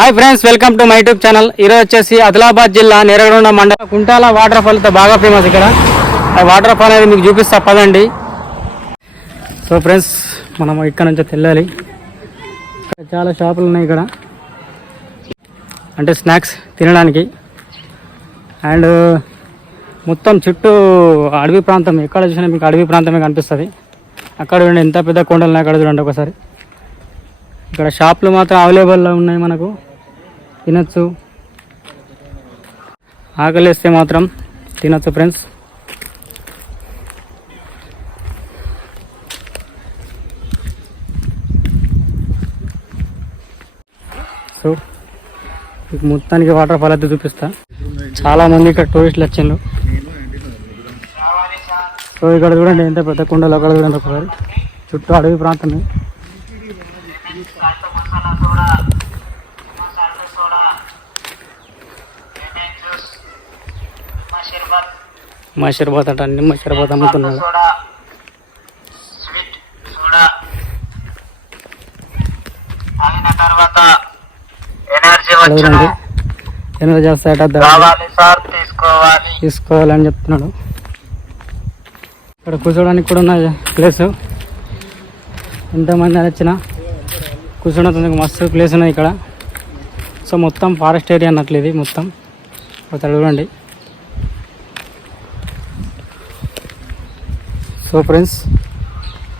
Hi friends welcome to my YouTube channel. ఈరోజు వచ్చేసి ఆదిలాబాద్ జిల్లా నేరగొండ మండలం కుంటాల వాటర్ ఫాల్తో బాగా ఫేమస్ ఇక్కడ. ఆ వాటర్ ఫాల్ అనేది మీకు చూపిస్తా పదండి. సో ఫ్రెండ్స్ మనం ఇక్కడ నుంచి తెల్లాలి ఇక్కడ చాలా షాపులు ఉన్నాయి ఇక్కడ. అంటే స్నాక్స్ తినడానికి. అండ్ మొత్తం చుట్టూ అడవి ప్రాంతం ఎక్కడ చూసినా మీకు అడవి ప్రాంతమే కనిపిస్తుంది. అక్కడ చూడండి ఎంత పెద్ద కొండలు అక్కడ చూడండి ఒకసారి. ఇక్కడ షాపులు మాత్రం అవైలబుల్లో ఉన్నాయి మనకు. తినచ్చు. ఆకలిస్తే మాత్రం తినచ్చు ఫ్రెండ్స్. సో మొత్తానికి వాటర్ ఫాల్ అయితే చూపిస్తా. చాలా మంది ఇక్కడ టూరిస్టులు వచ్చిండ్రు. సో ఇక్కడ చూడండి ఎంత పెద్ద కుండలు అక్కడ చూడండి ఒకసారి. చుట్టూ అడవి ప్రాంతమే మా షర్బత్ అంట నిమ్మ షర్బత్ అమ్ముతున్నాడు సోడా స్వీట్ సోడా తాగిన తర్వాత ఎనర్జీ ఇక్కడ వచ్చిన చేస్తాయట దా- కావాలి సార్ తీసుకోవాలి. తీసుకోవాలని చెప్తున్నాడు. ఇక్కడ కూర్చోడానికి కూడా ఉన్న ప్లేస్. ఎంతమంది వచ్చినా కూర్చోడానికి మస్తు ప్లేస్ ఉన్నాయి ఇక్కడ. సో మొత్తం ఫారెస్ట్ ఏరియా అన్నట్లు ఇది మొత్తం. ఒకసారి చూడండి. సో ఫ్రెండ్స్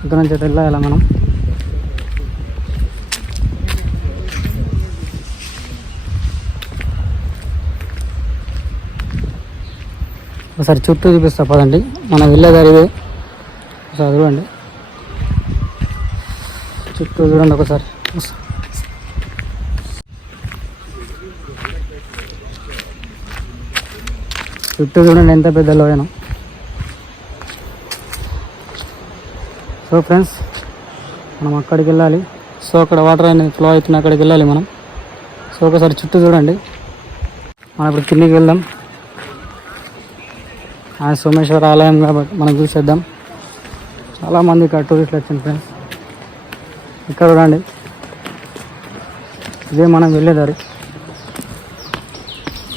ఇక్కడ నుంచి వెళ్ళాలి మనం? ఒకసారి చుట్టూ చూపిస్తా పదండి. మనం వెళ్ళేదారి ఇదే. ఒకసారి చూడండి. చుట్టూ చూడండి ఒకసారి. చుట్టూ చూడండి ఎంత పెద్ద లోయనం. సో ఫ్రెండ్స్ మనం అక్కడికి వెళ్ళాలి. సో అక్కడ వాటర్ అనేది ఫ్లో అవుతుంది అక్కడికి వెళ్ళాలి మనం. సో ఒకసారి చుట్టూ చూడండి. మనం ఇప్పుడు కిందికి వెళ్దాం. ఆ సోమేశ్వర ఆలయం కాబట్టి మనం చూసేద్దాం. చాలామంది ఇక్కడ టూరిస్టులు వచ్చింది ఫ్రెండ్స్. ఇక్కడ చూడండి. ఇదే మనం వెళ్ళేదారి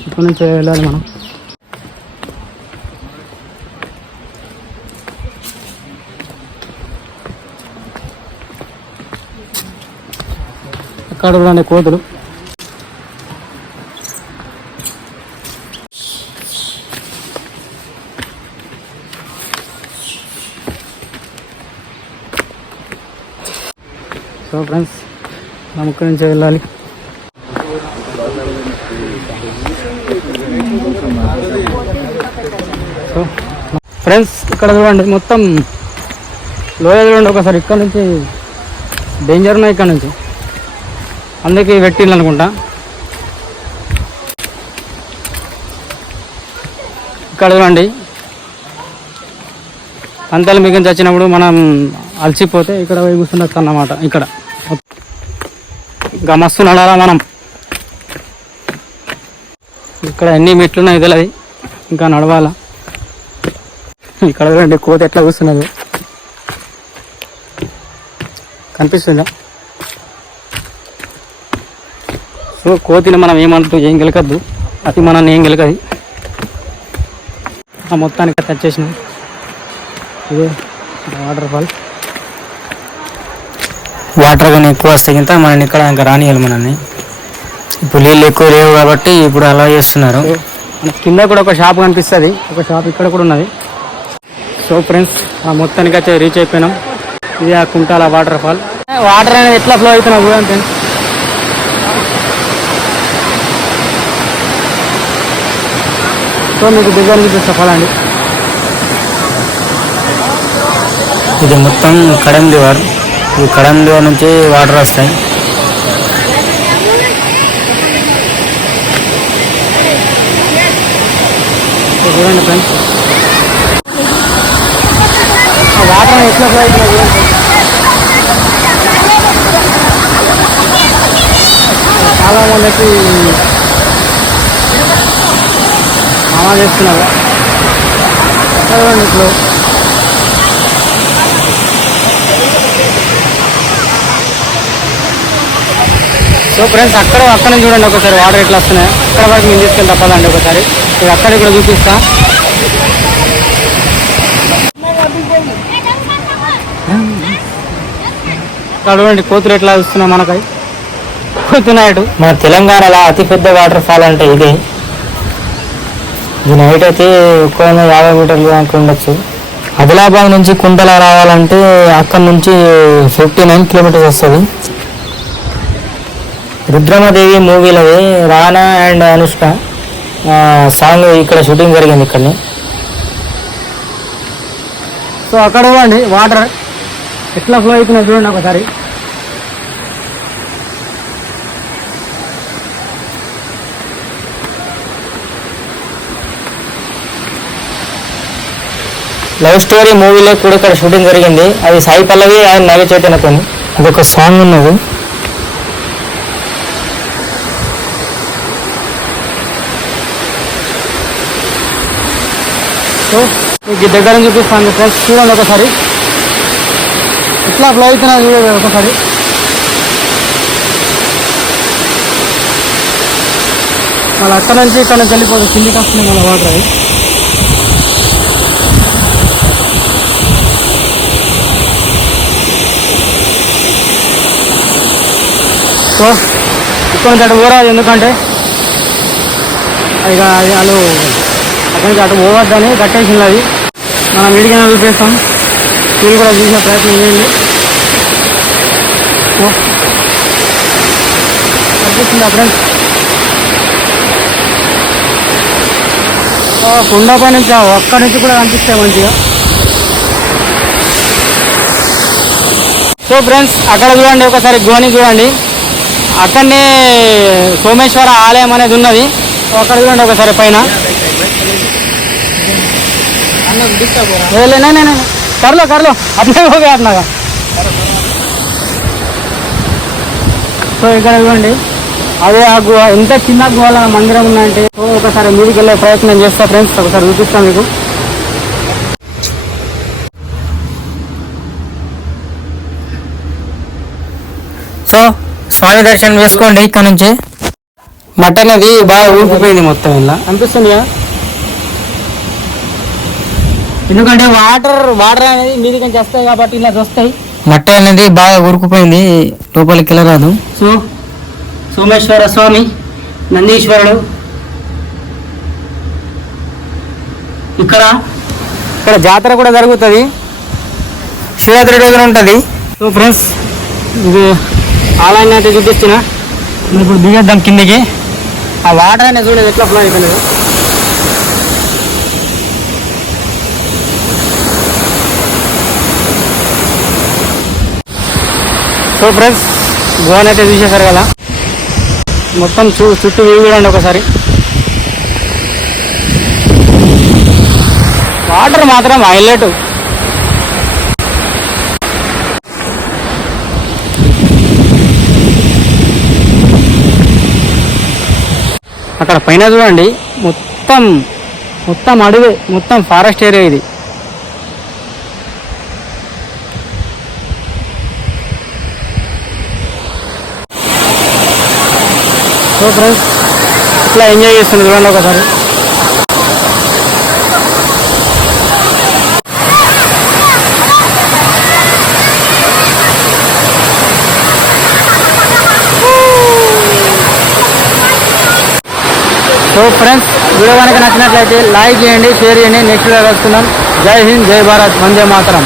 ఇక్కడ నుంచి వెళ్ళాలి మనం. అక్కడ చూడండి కోతులు. సో ఫ్రెండ్స్ మనం ఇక్కడి నుంచి వెళ్ళాలి. సో ఫ్రెండ్స్ ఇక్కడ చూడండి మొత్తం లోయ చూడండి ఒకసారి. ఇక్కడ నుంచి డేంజర్ ఉన్నాయి ఇక్కడ నుంచి. అందుకే పెట్టిండు అనుకుంటా. ఇక్కడ చూడండి. అంతలు మిగిలించి వచ్చినప్పుడు మనం అలసిపోతే ఇక్కడ పోయి కూర్చుండొచ్చు అన్నమాట ఇక్కడ. ఇంకా మస్తు నడాలా మనం. ఇక్కడ ఎన్ని మెట్లు ఉన్నాయి తెలియదు ఇంకా నడవాలా. ఇక్కడ చూడండి కోత ఎట్లా కూర్చున్నది. కనిపిస్తుందా? సో కోతిని మనం ఏమంటూ ఏం గెలకద్దు. అది మనల్ని ఏం గెలకది. ఆ మొత్తానికి టచ్ చేసినాం. ఇదే వాటర్ ఫాల్ వాటర్ కానీ ఎక్కువ వస్తే కింద మనని ఇక్కడ ఇంకా రానియాలి మనల్ని. ఇప్పుడు నీళ్ళు ఎక్కువ లేవు కాబట్టి ఇప్పుడు అలా చేస్తున్నారు. కింద కూడా ఒక షాప్ కనిపిస్తుంది. ఒక షాప్ ఇక్కడ కూడా ఉన్నది. సో ఫ్రెండ్స్ ఆ మొత్తానికి అయితే రీచ్ అయిపోయినాం. ఇది ఆ కుంటాల వాటర్ ఫాల్ వాటర్ అనేది ఎట్లా ఫ్లో అవుతున్నా చూడండి ఫ్రెండ్స్. సో మీకు డిజైన్ చూపిస్తా ఫలండి ఇది మొత్తం కడెం రివర్ ఈ కడెం నుంచి వాటర్ వస్తాయి. చూడండి ఫ్రెండ్స్. వాటర్ ఎట్లా ఫ్లో అవుతుందో చేస్తున్నారు. చూడండి ఇప్పుడు సో ఫ్రెండ్స్ అక్కడ అక్కడ నుంచి చూడండి ఒకసారి వాటర్ ఎట్లా వస్తున్నాయి. అక్కడ వరకు మేము తీసుకెళ్ళి తప్పదండి ఒకసారి. ఇక అక్కడ ఇక్కడ చూపిస్తా. చూడండి కోతులు ఎట్లా వస్తున్నాయి మనకై. కోతున్నాయటు మన తెలంగాణలో అతిపెద్ద వాటర్ ఫాల్ అంటే ఇదే. ఈ నైట్ అయితే ఎక్కువ యాభై మీటర్లు దాకా ఉండొచ్చు. ఆదిలాబాద్ నుంచి కుంటల రావాలంటే అక్కడ నుంచి ఫిఫ్టీ నైన్ కిలోమీటర్స్ వస్తుంది. రుద్రమదేవి మూవీలది రానా అండ్ అనుష్క సాంగ్ ఇక్కడ షూటింగ్ జరిగింది ఇక్కడనే. సో అక్కడ ఇవ్వండి వాటర్ ఎట్లా ఫ్లో అవుతున్నాయి చూడండి ఒకసారి. లవ్ స్టోరీ మూవీలో కూడా ఇక్కడ షూటింగ్ జరిగింది. అది సాయి పల్లవి అండ్ నాగ చైతన్యతో అదొక సాంగ్ ఉన్నది. సో మీకు దగ్గర నుంచి చూపిస్తాను ఫ్రెండ్స్. చూడండి ఒకసారి. ఎట్లా ఫ్లో అవుతున్నా చూడండి ఒకసారి. మళ్ళీ అక్కడ నుంచి ఇక్కడ నుంచి వెళ్ళిపోతుంది కిందికి వస్తుంది మళ్ళీ వాటర్ అది. సో ఇక్కడ నుంచి అటు పోరాదు ఎందుకంటే ఇక అది వాళ్ళు అక్కడి నుంచి అటు పోవద్దని కట్టేసింది అది. మనం వీడికైనా చూపిస్తాం. మీరు కూడా చూసే ప్రయత్నం చేయండి. సో, కనిపిస్తుందా ఫ్రెండ్స్ కొండ నుంచి అక్కడి నుంచి కూడా కనిపిస్తాయి మంచిగా. సో ఫ్రెండ్స్ అక్కడ చూడండి ఒకసారి గోని చూడండి. అక్కడనే సోమేశ్వర ఆలయం అనేది ఉన్నది. అక్కడ చూడండి ఒకసారి పైన. కర్లో కర్లో అప్పుడే పోగా అట్లాగా సో ఇక్కడ చూడండి. అదే ఆ గుహ ఎంత చిన్న గుహల మందిరం ఉందంటే. ఒకసారి మీదికి వెళ్ళే ప్రయత్నం చేస్తా ఫ్రెండ్స్. ఒకసారి చూపిస్తాను మీకు. సో స్వామి దర్శనం చేసుకోండి ఇక్కడ నుంచి. మటన్ అది బాగా ఊపిపోయింది మొత్తం ఇలా. అనిపిస్తుంది కదా ఎందుకంటే వాటర్ వాటర్ అనేది మీది నుంచి వస్తాయి కాబట్టి ఇలా వస్తాయి. మట్ట అనేది బాగా ఉరుకుపోయింది లోపలికి వెళ్ళరాదు. సో సోమేశ్వర స్వామి నందీశ్వరుడు. ఇక్కడ ఇక్కడ జాతర కూడా జరుగుతుంది. శివరాత్రి రోజున ఉంటుంది. సో ఫ్రెండ్స్ ఇది ఆలయాన్ని అయితే చూపిస్తున్నా. ఇప్పుడు దిగేద్దాం కిందికి. ఆ వాటర్ అనేది చూడలేదు ఎట్లా ఫ్లో అయిపోయింది సో ఫ్రెండ్స్ గోవన్ అయితే చూసేశారు కదా. మొత్తం చూ చుట్టూ వ్యూ చూడండి ఒకసారి. వాటర్ మాత్రం హైలైట్. అక్కడ పైన చూడండి మొత్తం మొత్తం అడవి మొత్తం ఫారెస్ట్ ఏరియా ఇది. సో ఫ్రెండ్స్ ఇట్లా ఎంజాయ్ చేస్తుంది చూడండి ఒకసారి. సో ఫ్రెండ్స్ వీడియో కనుక నచ్చినట్లయితే లైక్ చేయండి షేర్ చేయండి. నెక్స్ట్ వీడియో కలుసుకుందాం. జై హింద్ జై భారత్. వందే మాత్రం.